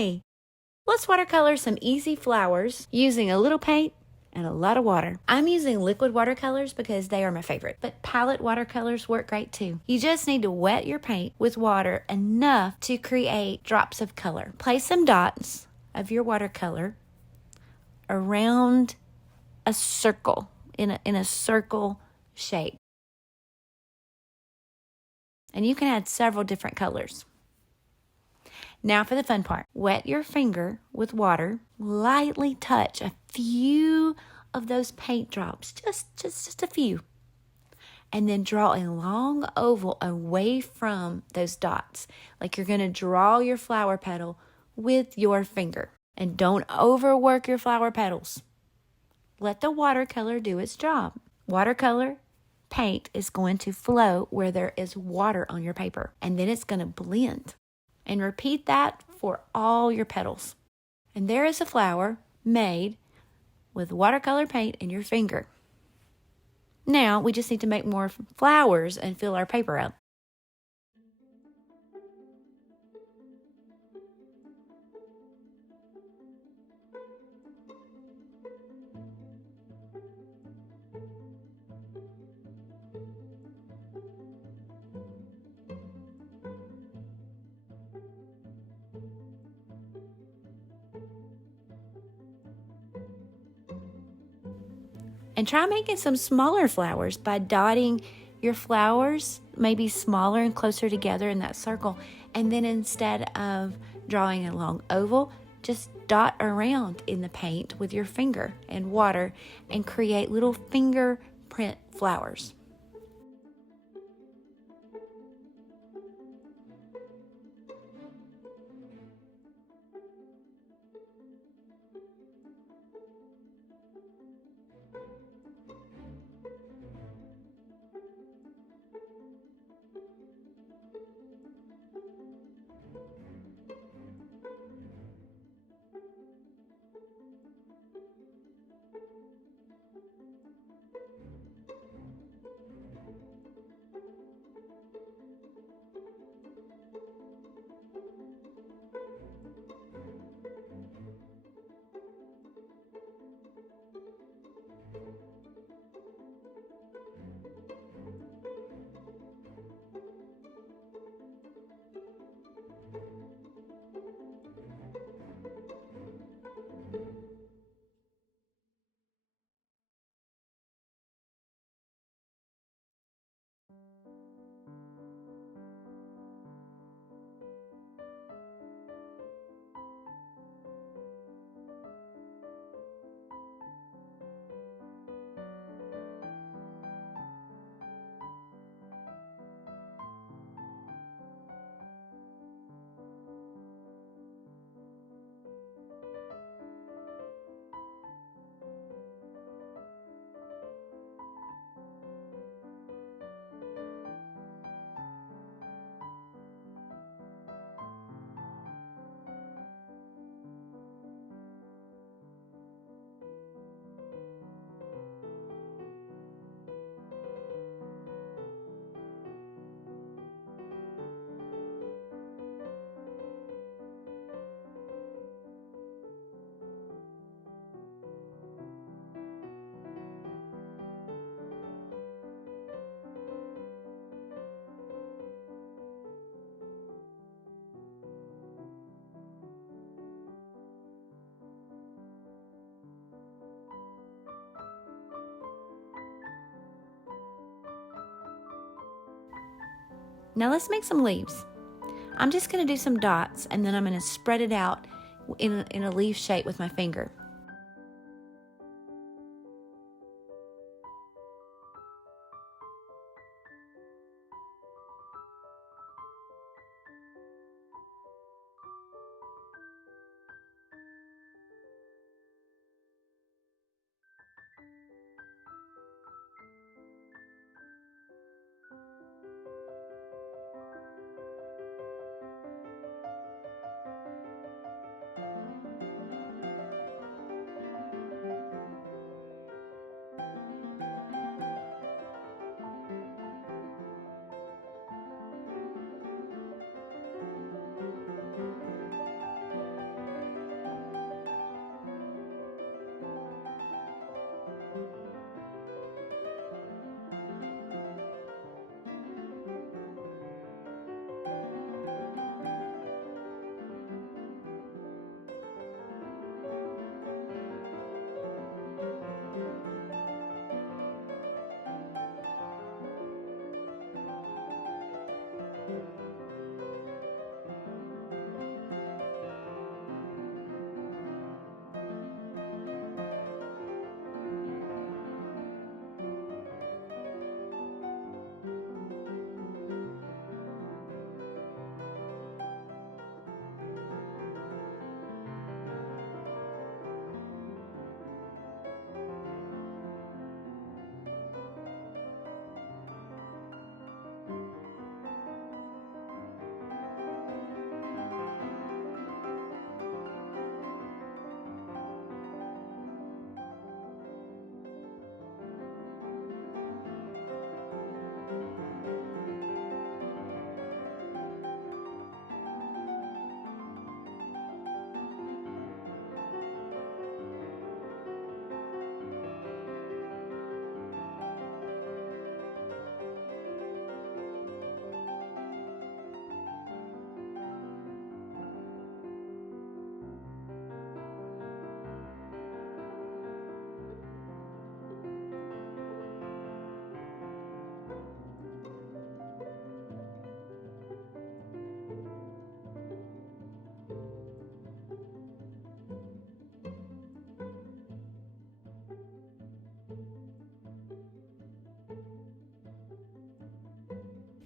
Hi! Let's watercolor some easy flowers using a little paint and a lot of water. I'm using liquid watercolors because they are my favorite, but palette watercolors work great too. You just need to wet your paint with water enough to create drops of color. Place some dots of your watercolor around a circle, in a circle shape. And you can add several different colors. Now for the fun part. Wet your finger with water. Lightly touch a few of those paint drops, just a few. And then draw a long oval away from those dots, like you're going to draw your flower petal with your finger. And don't overwork your flower petals. Let the watercolor do its job. Watercolor paint is going to flow where there is water on your paper, and then it's going to blend. And repeat that for all your petals. And there is a flower made with watercolor paint in your finger. Now we just need to make more flowers and fill our paper up. And try making some smaller flowers by dotting your flowers maybe smaller and closer together in that circle. And then instead of drawing a long oval, just dot around in the paint with your finger and water and create little fingerprint flowers. Now let's make some leaves. I'm just going to do some dots and then I'm going to spread it out in a leaf shape with my finger.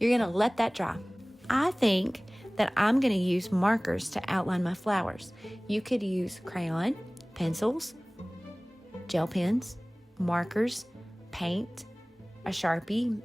You're going to let that dry. I think that I'm going to use markers to outline my flowers. You could use crayon, pencils, gel pens, markers, paint, a Sharpie.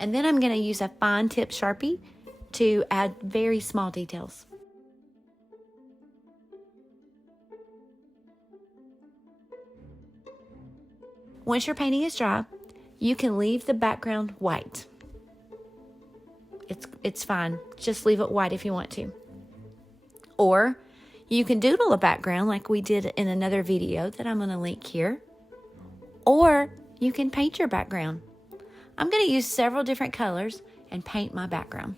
And then I'm going to use a fine tip Sharpie to add very small details. Once your painting is dry, you can leave the background white. It's fine. Just leave it white if you want to. Or you can doodle a background like we did in another video that I'm going to link here. Or you can paint your background. I'm going to use several different colors and paint my background.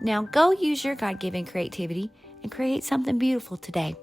Now go use your God-given creativity and create something beautiful today.